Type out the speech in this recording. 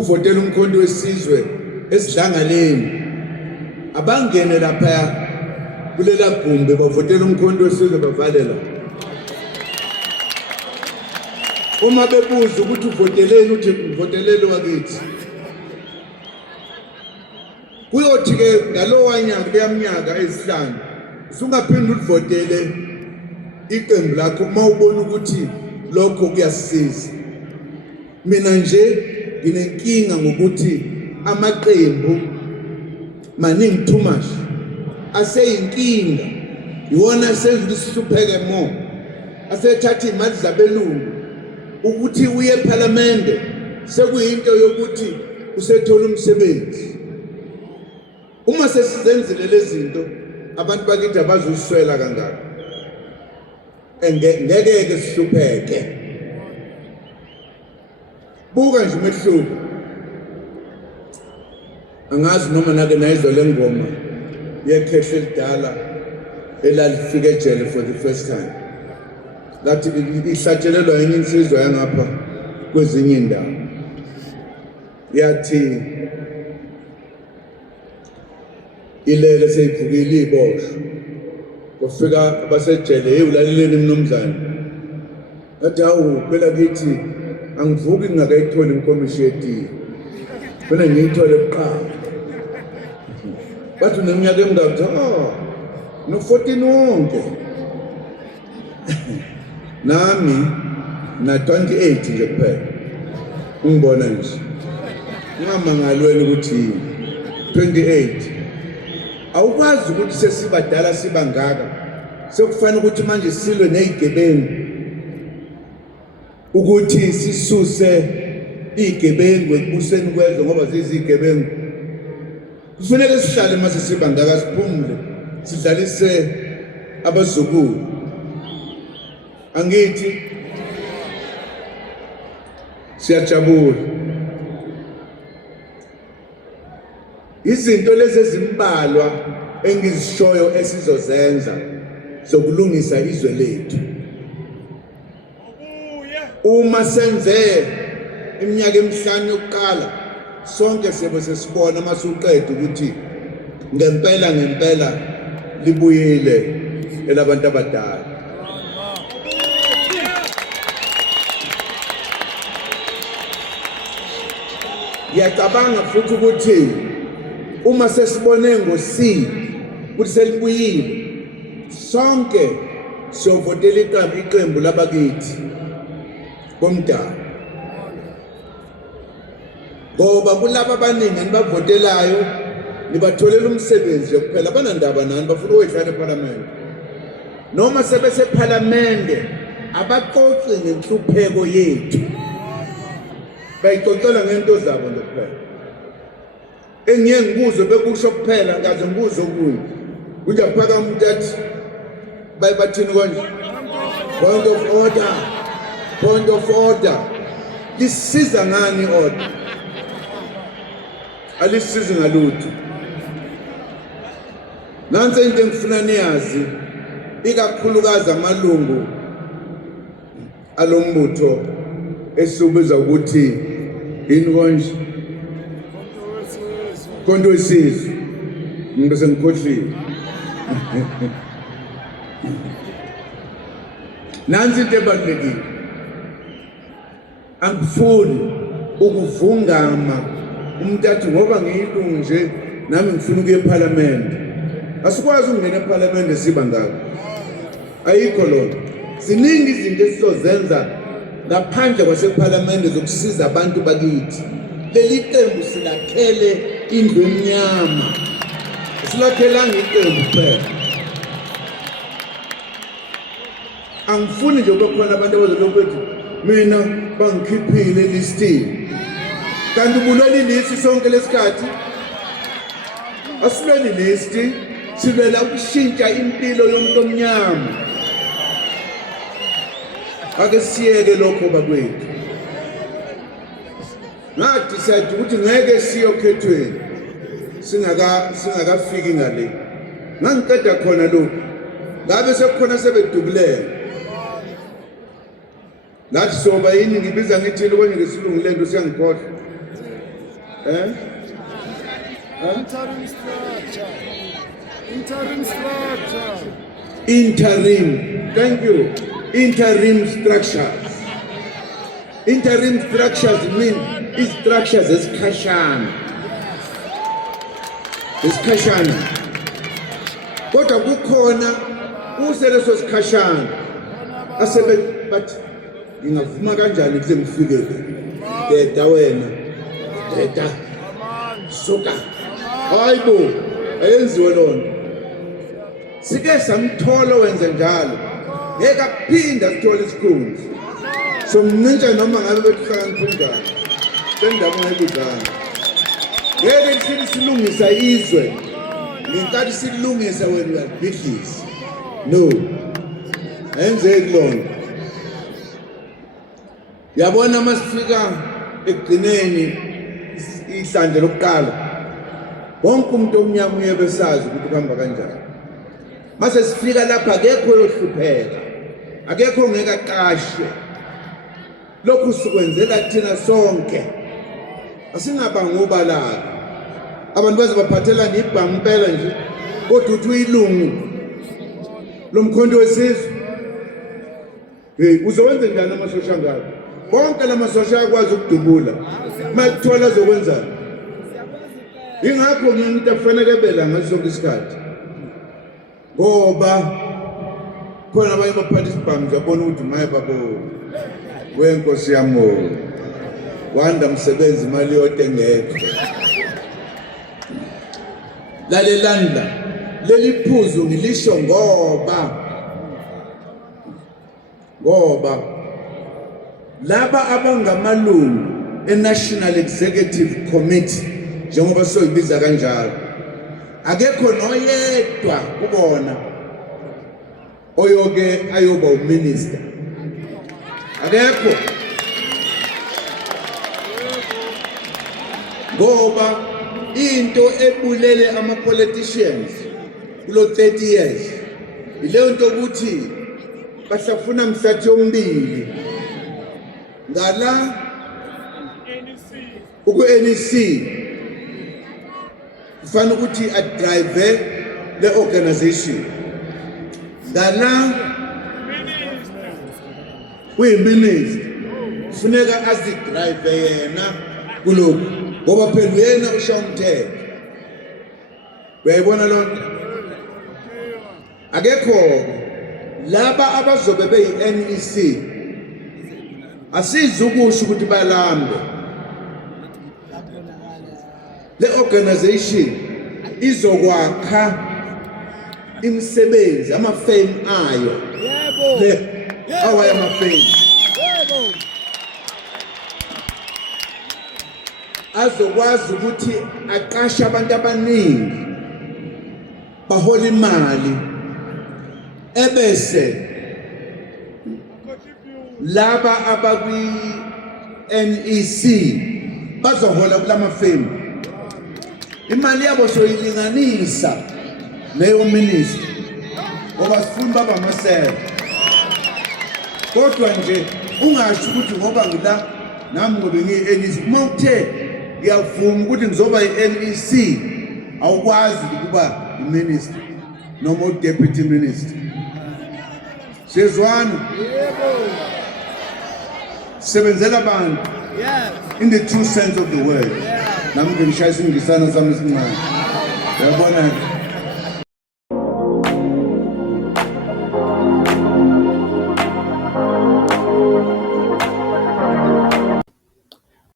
Uvotela umkhonto wesizwe esidlangaleni abangene lapha kulela gumbi bavotela umkhonto wesizwe bavalela. Uma bebuza ukuthi uvoteleni uthi uvotelele wakithi. Kuyothi ke ngalowa nyaka kuyaminyaka ezihlanu usungaphinde ulivotele iqembu lakho uma ubona ukuthi lokho kuyasiza. Mina nje nginenkinga ngokuthi amaqembu maningi too much aseyinkinga iwona senza isihlupheke mo asethatha imali zabelungu ukuthi uye eParliament sekuyinto yokuthi usethola umsebenzi. Uma sesizenzile lezi zinto abantu bakithi abazuswela kangaka ngeke ke sihlupheke. Buka nje umehluko. Angazi noma nake nayizwa lengoma yekhehla elidala elalifika ejele for the first time. Lathi ihlatshelelwa yenye insizwa yangapha kwezinye indawo. Yathi ilele seyiphukile iboshwe. Kufika abasejele hey ulaleleni mnumzane. Athi hawu phela kithi angivuki ngingakayitholi inkomishi yetiye. Phela ngiyithole kuqala. Bathi neminyaka emingaki no 14 wonke. Nami na 28 nje kuphela. Ungibona nje. Ngingamangalweni ukuthi 28. Awukwazi ukuthi sesibadala sibangaka. Sekufanele ukuthi manje silwe nezigebengu. Ukuthi sisuse izigebengu ekubuseni kwezwe ngoba zizigebengu. Kufanele sihlale mase sibangaka siphumule. Sidlalise abazukulu. Angithi siyajabula. Izinto lezi ezimbalwa engizishoyo esizozenza sokulungisa izwe lethu. Uma senze iminyaka emihlanu yokuqala sonke sibe sesibona masuqeda ukuthi ngempela libuyile elabantu abadala. Ngiyacabanga futhi ukuthi uma sesibone ngosi ukuthi selibuyile sonke siyovotela iqembu labakithi bomdala. Ngoba kulabo abaningi nibavotelayo nibatholela umsebenzi kuphela banandaba nani bafuna ukudlala eParliament. Noma sebese eParliament abaxoxi ngenhlupheko yethu. Bayixoxela ngento zabo nje kuphela. Engiye ngibuzo bekusho kuphela ngaze ngibuzo kuyo. Kunje phaka umuntu athi bayibathini konje? Point of order. Lisiza ngani order? Alisizi ngalutho. Nansi into engifuna niyazi ikakhulukazi amalungu alombutho esubiza ukuthi yini konje? Konto wesizwe. Ngibese ngikhohlile. Nansi into ebalulekile. Angifuni ukuvungama umuntu athi ngoba ngiyilungu nje nami ngifuna ukuya eParliament. Asikwazi ukungena eParliament siba ngako. Ayikho lona. Ziningi izinto esizozenza ngaphandle kwaseParliament zokusiza abantu bakithi. Leli qembu silakhele indlu emnyama. Silakhelanga iqembu kuphela. Angifuni nje ukukhona abantu abazolokhu mina bangikhiphile listini. Kanti ubulweni lisi sonke lesikhathi. Asilweni listi silwela ukushintsha impilo yomuntu omnyama. Ake siyeke lokho bakwethu. Ngathi siyathi ukuthi ngeke siyokhethweni singakafiki ngale. Ngangiqeda khona lokho. Ngabe sekukhona sebedubulela. Ngathi soba yini ngibiza ngithini konje ngesilungu lento siyangikhohlwa. Eh? Interim structure. Interim structure. Interim. Thank you. Interim structures. Interim structures mean structures esikhashana. Esikhashana. Kodwa kukhona useleso sikhashana. Asebe bathi ngingavuma kanjani kuze ngifike deda wena. Deda. Suka. Hayibo. Ayenziwe lona. Sike samthola wenze njalo. Ngeke aphinda sithole isikhundla. So mnintsha noma ngabe bekuhlakaniphile njani. Bendaba ngayibuzana. Ngeke sithi silungisa izwe. Ngenkathi silungisa wena uyabhidlisa. No. Ayenzeki lona. Yabona masifika ekugcineni ihlandla lokuqala. Wonke umuntu omnyama uyebesazi ukuthi kuhamba kanjani. Mase sifika lapha akekho yohlupheka. Akekho ngeke aqashwe. Lokhu sikwenzela thina sonke. Asingaba ngobalaka. Abantu baze baphathelana ibhamu impela nje. Kodwa uthi uyilungu lomkhonto wesizwe. Uzowenza njani amasosha ngalo? Bonke lamasosha ayakwazi ukudubula. Makuthola azokwenzani? Ingakho ngimuntu afanele bela ngaso sonke isikhathi. Ngoba khona abanye baphatha isibhamu zabona ukuthi maye babo wenkosi yamo. Wanda umsebenzi imali yonke engekho. Lalelandla leli phuzu ngilisho ngoba laba abangamalungu eNational Executive Committee njengoba soyibiza kanjalo akekho noyedwa kubona oyoke ayoba uminister. Akekho. Ngoba into ebulele ama-politicians kulo 30 years ileyo nto ukuthi bahlafuna mhlathi yombili ngala uku-NEC kufanele ukuthi adrive le organization ngala uyiminister kufuneka azidrive yena kulokhu ngoba phela uyena usha umthetho. Uyayibona lonto? Akekho laba abazobe beyi-NEC asizukusho ukuthi balambe. Le organization izokwakha imisebenzi amafame ayo. Yebo. Awaya amafame. Yebo. Azokwazi ukuthi aqashe abantu abaningi bahola imali ebese laba abakwi NEC bazohola kulamafame. Imali yabo soyilinganisa leyo minister ngoba sifuna baba amasela. Kodwa nje ungasho ukuthi ngoba ngila nami ngobe ngiyi-NEC mawuthe ngiyavuma ukuthi ngizoba yi-NEC awukwazi ukuba i-minister noma u-deputy minister. Siyezwana? Yebo. Sebenzela abantu. Yes. In the true sense of the word. Nami ngishayisa ingisana sami esincane. Uyabona?